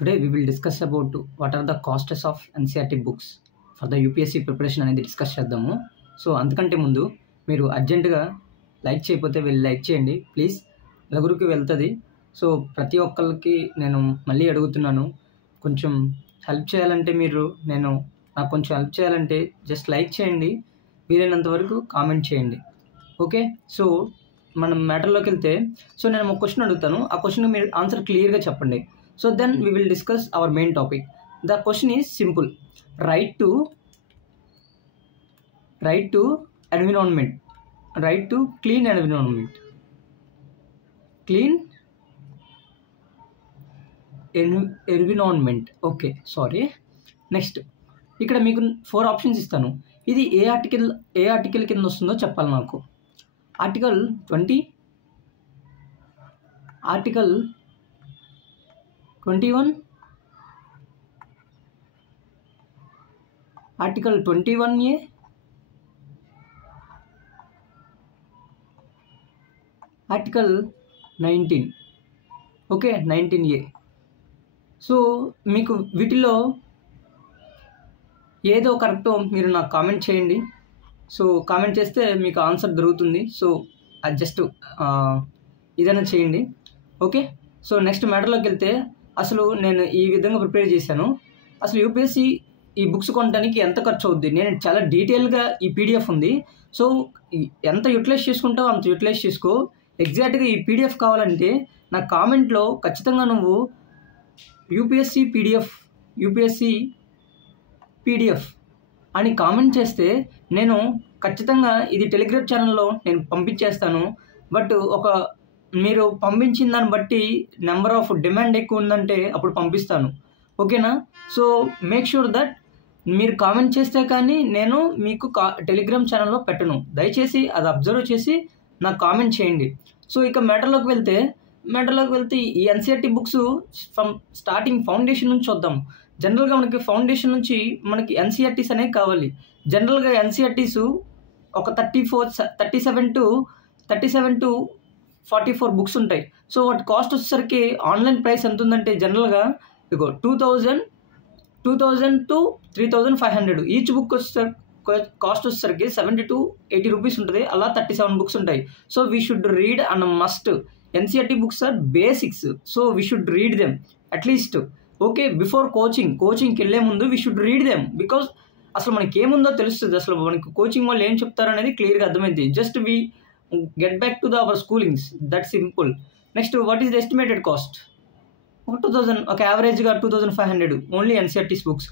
Today we will discuss about what are the costs of NCERT books for the UPSC preparation అనేది discuss చేద్దాము. So అంతకంటే ముందు మీరు అర్జెంటుగా లైక్ చేయకపోతే వెళ్ళి లైక్ చేయండి ప్లీజ్, నలుగురికి వెళ్తుంది. సో ప్రతి ఒక్కరికి నేను మళ్ళీ అడుగుతున్నాను, కొంచెం హెల్ప్ చేయాలంటే నాకు కొంచెం హెల్ప్ చేయాలంటే జస్ట్ లైక్ చేయండి, వీలైనంత వరకు కామెంట్ చేయండి. ఓకే, సో మనం మ్యాటర్లోకి వెళ్తే, సో నేను ఒక క్వశ్చన్ అడుగుతాను, ఆ క్వశ్చన్ మీరు ఆన్సర్ క్లియర్గా చెప్పండి. So then we will discuss our main topic. The question is simple. Right to environment. Right to clean environment. Clean environment. Okay, sorry. Next. ఇక్కడ మీకు 4 ఆప్షన్స్ ఇస్తాను. ఇది ఏ ఆర్టికల్ కింద వస్తుందో చెప్పాలి నాకు. Article 20, article 21, article 21A, article 19. Okay, 19A. So మీకు వీటిలో ఏదో కరెక్టో మీరు నాకు కామెంట్ చేయండి. సో కామెంట్ చేస్తే మీకు ఆన్సర్ దొరుకుతుంది. సో అది జస్ట్ ఇదైనా చేయండి. ఓకే, సో నెక్స్ట్ మ్యాటర్లోకి వెళ్తే, అసలు నేను ఈ విధంగా ప్రిపేర్ చేశాను. అసలు యూపీఎస్సీ ఈ బుక్స్ కొనడానికి ఎంత ఖర్చు అవుద్ది, నేను చాలా డీటెయిల్గా ఈ పీడిఎఫ్ ఉంది. సో ఎంత యూటిలైజ్ చేసుకుంటావో అంత యూటిలైజ్ చేసుకో. ఎగ్జాక్ట్గా ఈ పీడిఎఫ్ కావాలంటే నా కామెంట్లో ఖచ్చితంగా నువ్వు యూపీఎస్సీ పీడిఎఫ్ అని కామెంట్ చేస్తే నేను ఖచ్చితంగా ఇది టెలిగ్రామ్ ఛానల్లో నేను పంపించేస్తాను. బట్ మీరు పంపించిన దాన్ని బట్టి నెంబర్ ఆఫ్ డిమాండ్ ఎక్కువ ఉందంటే అప్పుడు పంపిస్తాను. ఓకేనా? సో మేక్ షూర్ దట్ మీరు కామెంట్ చేస్తే కానీ నేను మీకు టెలిగ్రామ్ ఛానల్లో పెట్టను. దయచేసి అది అబ్జర్వ్ చేసి నాకు కామెంట్ చేయండి. సో ఇక మ్యాటర్లోకి వెళ్తే ఈ NCERT books from starting foundation నుంచి చూద్దాం. జనరల్గా మనకి ఫౌండేషన్ నుంచి మనకి ఎన్సీఆర్టీస్ అనేవి కావాలి. జనరల్గా ఎన్సీఆర్టీస్ ఒక 37 to 44 బుక్స్ ఉంటాయి. సో వాటి కాస్ట్ వచ్చేసరికి ఆన్లైన్ ప్రైస్ ఎంత ఉందంటే జనరల్గా 2000 to 3500. ఈచ్ బుక్ కాస్ట్ వచ్చేసరికి 70 to 80 రూపీస్ ఉంటుంది. అలా 37 బుక్స్ ఉంటాయి. So we should read and must. NCERT books are basics. So we should read them at least. Okay, before కోచింగ్కి వెళ్ళే ముందు we should read them. Because అసలు మనకి ఏముందో తెలుస్తుంది, అసలు మనకి కోచింగ్ వాళ్ళు ఏం చెప్తారు అనేది క్లియర్గా అర్థమైంది. Just we get back to our schoolings, that's simple. Next, what is the estimated cost? 2000, ఒక యావరేజ్గా 2500 ఓన్లీ ఎన్సీఆర్టీస్ బుక్స్.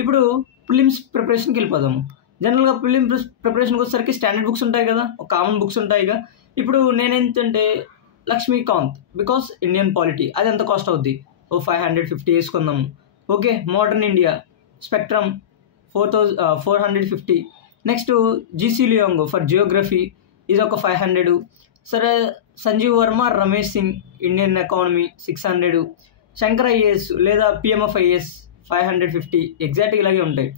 ఇప్పుడు ప్రిలిమ్స్ ప్రిపరేషన్కి వెళ్ళిపోదాము. జనరల్గా ప్రిలిమ్స్ ప్రిపరేషన్కి వచ్చేసరికి స్టాండర్డ్ బుక్స్ ఉంటాయి కదా, ఒక కామన్ బుక్స్ ఉంటాయిగా. ఇప్పుడు నేనేంటంటే లక్ష్మీకాంత్, బికాస్ ఇండియన్ పాలిటీ, అది ఎంత కాస్ట్ అవుద్ది? 550 వేసుకుందాము. Okay, modern India spectrum 450. Next GC Leong for geography, ఇది ఒక 500. సరే, Sanjeev Verma Ramesh Singh Indian economy 600. Shankar IAS లేదా పిఎంఎఫ్ఐఎస్ 550. ఎగ్జాక్ట్గా ఇలాగే ఉంటాయి.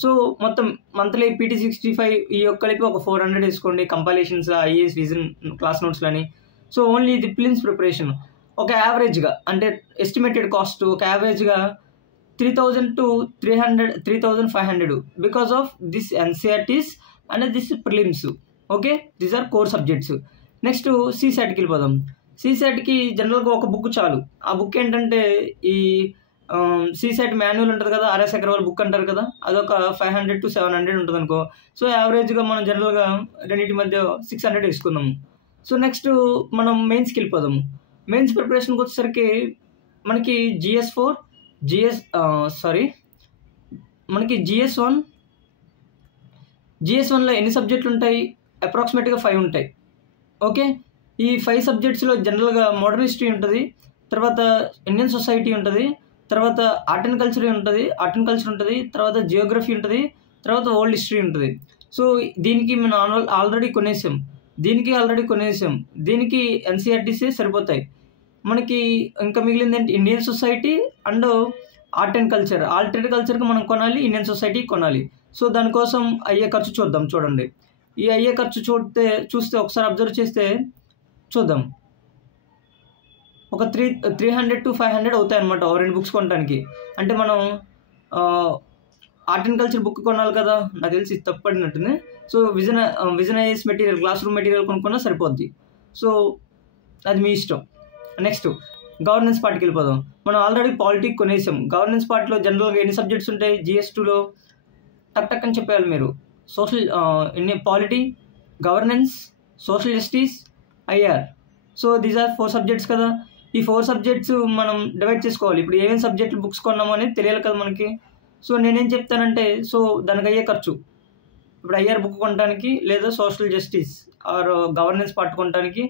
సో మొత్తం మంత్లీ పీటీ 65 ఈ కలిపి ఒక 400 వేసుకోండి. కంపైలేషన్స్, ఐఏఎస్ విజన్ క్లాస్ నోట్స్లని. సో ఓన్లీ ఇది ప్రిలిమ్స్ ప్రిపరేషన్. ఒక యావరేజ్గా అంటే ఎస్టిమేటెడ్ కాస్ట్ ఒక యావరేజ్గా 3000 to 3500 because of this NCERTs and this prelims. Okay, these are core subjects. Next సీసాట్కి వెళ్ళిపోదాం. సీసాట్కి జనరల్గా ఒక బుక్ చాలు. ఆ బుక్ ఏంటంటే ఈ సీసాట్ మాన్యువల్ ఉంటుంది కదా, ఆర్ఎస్ అగర్వాల్ బుక్ అంటారు కదా, అదొక 500 to 700 ఉంటుంది అనుకో. సో యావరేజ్గా మనం జనరల్గా రెండింటి మధ్య 600 వేసుకుందాము. సో నెక్స్ట్ మనం మెయిన్స్కి వెళ్ళిపోదాము. మెయిన్స్ ప్రిపరేషన్కి వచ్చేసరికి మనకి GS1లో ఎన్ని సబ్జెక్టులు ఉంటాయి? అప్రాక్సిమేట్గా 5 ఉంటాయి. ఓకే, ఈ 5 సబ్జెక్ట్స్లో జనరల్గా మోడర్న్ హిస్టరీ ఉంటుంది, తర్వాత ఇండియన్ సొసైటీ ఉంటుంది, తర్వాత ఆర్ట్ అండ్ కల్చర్ ఉంటుంది, తర్వాత జియోగ్రఫీ ఉంటుంది, తర్వాత వరల్డ్ హిస్టరీ ఉంటుంది. సో దీనికి మనం ఆల్రెడీ కొనేసాం. దీనికి ఎన్సీఆర్టీసే సరిపోతాయి. మనకి ఇంకా మిగిలింది ఏంటి? Indian society and art and culture. Art and కల్చర్కి మనం కొనాలి, ఇండియన్ సొసైటీ కొనాలి. సో దానికోసం అయ్యే ఖర్చు చూడండి. ఈ అయ్యే ఖర్చు చూస్తే ఒకసారి అబ్జర్వ్ చేస్తే చూద్దాం. ఒక 300 to 500 అవుతాయి అనమాట 2 బుక్స్ కొనడానికి. అంటే మనం ఆర్ట్ అండ్ కల్చర్ బుక్ కొనాలి కదా, నాకు తెలిసి తప్పడినట్టుంది. So vision IAS material, classroom material కొనుక్కున్నా సరిపోద్ది. సో అది మీ ఇష్టం. నెక్స్ట్ గవర్నెన్స్ పార్ట్కి వెళ్ళిపోదాం. మనం ఆల్రెడీ పాలిటీ కొనేసాం. గవర్నెన్స్ పార్ట్లో జనరల్గా ఎన్ని సబ్జెక్ట్స్ ఉంటాయి? GS2లో టక్ అని చెప్పేయాలి మీరు. Polity, governance, social justice, IR. So these are 4 subjects కదా. ఈ 4 సబ్జెక్ట్స్ మనం డివైడ్ చేసుకోవాలి. ఇప్పుడు ఏమేమి సబ్జెక్టులు బుక్స్ కొన్నాము అనేది తెలియాలి కదా మనకి. సో నేనేం చెప్తానంటే, సో దానికి అయ్యే ఖర్చు, ఇప్పుడు IR బుక్ కొనడానికి లేదా social justice R governance part కొనడానికి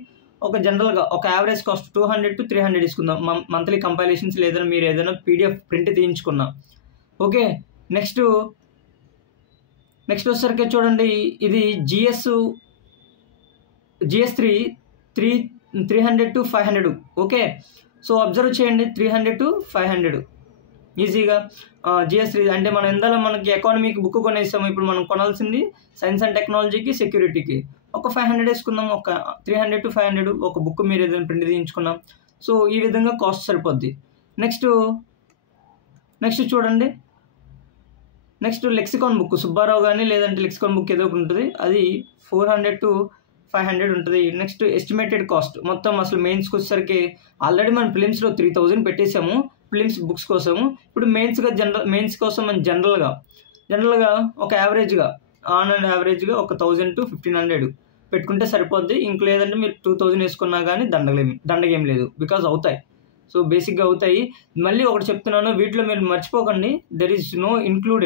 ఒక జనరల్గా ఒక యావరేజ్ కాస్ట్ 200 to 300 తీసుకుందాం. మంత్లీ కంపైలేషన్స్ లేదని మీరు ఏదైనా PDF ప్రింట్ తీయించుకున్నా. ఓకే, నెక్స్ట్ వచ్చేసరికి చూడండి, ఇది GS3 300 to 500. Okay, so observe చేయండి, 300 to 500 ఈజీగా. GS3 అంటే మనం ఇందాక మనకి ఎకానమీకి బుక్ కొనేసాము. ఇప్పుడు మనం కొనాల్సింది సైన్స్ అండ్ టెక్నాలజీకి, సెక్యూరిటీకి. ఒక 500 వేసుకుందాం. ఒక 300 to 500 ఒక బుక్ మీరు ఏదైనా ప్రింట్ తీయించుకున్నాం. సో ఈ విధంగా కాస్ట్ సరిపోద్ది. నెక్స్ట్ చూడండి, నెక్స్ట్ లెక్సికాన్ బుక్ సుబ్బారావు కానీ లేదంటే లెక్సికాన్ బుక్ ఏదో ఒకటి ఉంటుంది, అది 400 to 500 ఉంటుంది. నెక్స్ట్ ఎస్టిమేటెడ్ కాస్ట్ మొత్తం అసలు మెయిన్స్కి వచ్చేసరికి ఆల్రెడీ మనం ఫిలిమ్స్లో 3000 పెట్టేసాము ఫిలిమ్స్ బుక్స్ కోసము. ఇప్పుడు మెయిన్స్ కోసం మనం జనరల్గా ఒక యావరేజ్గా యావరేజ్గా ఒక 1000 to 1500 పెట్టుకుంటే సరిపోద్ది. ఇంక లేదంటే మీరు 2000 వేసుకున్నా కానీ దండగేం లేదు, బికాజ్ అవుతాయి. సో బేసిక్గా అవుతాయి. మళ్ళీ ఒకటి చెప్తున్నాను, వీటిలో మీరు మర్చిపోకండి, దెర్ ఈజ్ నో ఇంక్లూడ్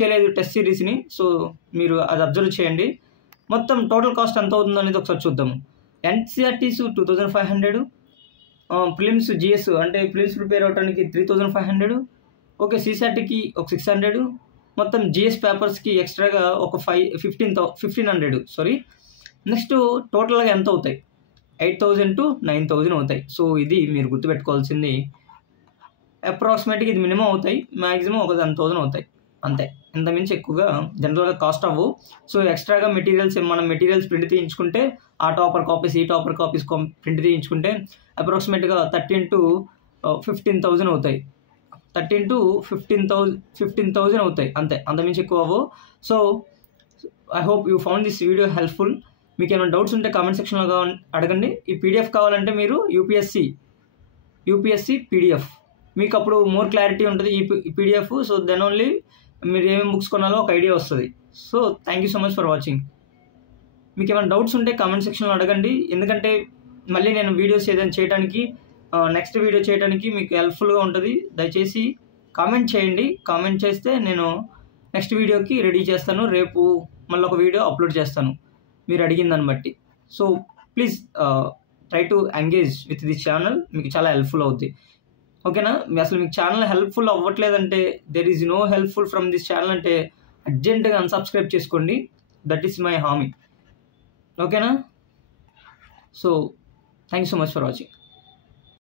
చేయలేదు టెస్ట్ సిరీస్ని. సో మీరు అది అబ్జర్వ్ చేయండి. మొత్తం టోటల్ కాస్ట్ ఎంత అవుతుందో అనేది ఒకసారి చూద్దాము. NCERTs 2500, ఫిలిమ్స్ GS అంటే ఫిలిమ్స్ ప్రిపేర్ అవడానికి 3500, ఓకే, CSATకి ఒక 600, మొత్తం GS పేపర్స్కి ఎక్స్ట్రాగా ఒక 1500. సారీ, నెక్స్ట్ టోటల్గా ఎంత అవుతాయి? 8000 to 9000 అవుతాయి. సో ఇది మీరు గుర్తుపెట్టుకోవాల్సింది. అప్రాక్సిమేట్గా ఇది మినిమం అవుతాయి, మ్యాక్సిమం ఒక 10,000 అవుతాయి అంతే. ఇంతమించి ఎక్కువగా జనరల్గా కాస్ట్ అవ్వవు. సో ఎక్స్ట్రాగా మనం మెటీరియల్స్ ప్రింట్ తీయించుకుంటే, ఆ టాపర్ కాపీస్ ఈ టాపర్ కాపీస్ ప్రింట్ తీయించుకుంటే అప్రాక్సిమేట్గా 13 to 15,000 అవుతాయి. 13 to 15,000 అవుతాయి అంతే, అంతమించి ఎక్కువ అవ్వవు. So I hope you found this video helpful. మీకు ఏమైనా డౌట్స్ ఉంటే కామెంట్ సెక్షన్లో అడగండి. ఈ PDF కావాలంటే మీరు UPSC PDF, మీకు అప్పుడు మోర్ క్లారిటీ ఉంటుంది ఈ PDF. సో దెన్ ఓన్లీ మీరు ఏమేమి బుక్స్ కొనాలో ఒక ఐడియా వస్తుంది. So thank you so much for watching. మీకు ఏమైనా డౌట్స్ ఉంటే కామెంట్ సెక్షన్లో అడగండి, ఎందుకంటే మళ్ళీ నేను వీడియోస్ ఏదైనా చేయడానికి, నెక్స్ట్ వీడియో చేయడానికి మీకు హెల్ప్ఫుల్గా ఉంటుంది. దయచేసి కామెంట్ చేయండి. కామెంట్ చేస్తే నేను నెక్స్ట్ వీడియోకి రెడీ చేస్తాను. రేపు మళ్ళీ ఒక వీడియో అప్లోడ్ చేస్తాను మీరు అడిగిన దాన్ని బట్టి. So please try to engage with this channel, మీకు చాలా హెల్ప్ఫుల్ అవుతుంది. ఓకేనా? అసలు మీకు ఛానల్ హెల్ప్ఫుల్ అవ్వట్లేదంటే, there is no helpful from this channel అంటే అర్జెంటుగా అన్సబ్స్క్రైబ్ చేసుకోండి. దట్ ఈస్ మై హామీ. ఓకేనా? So thank you so much for watching.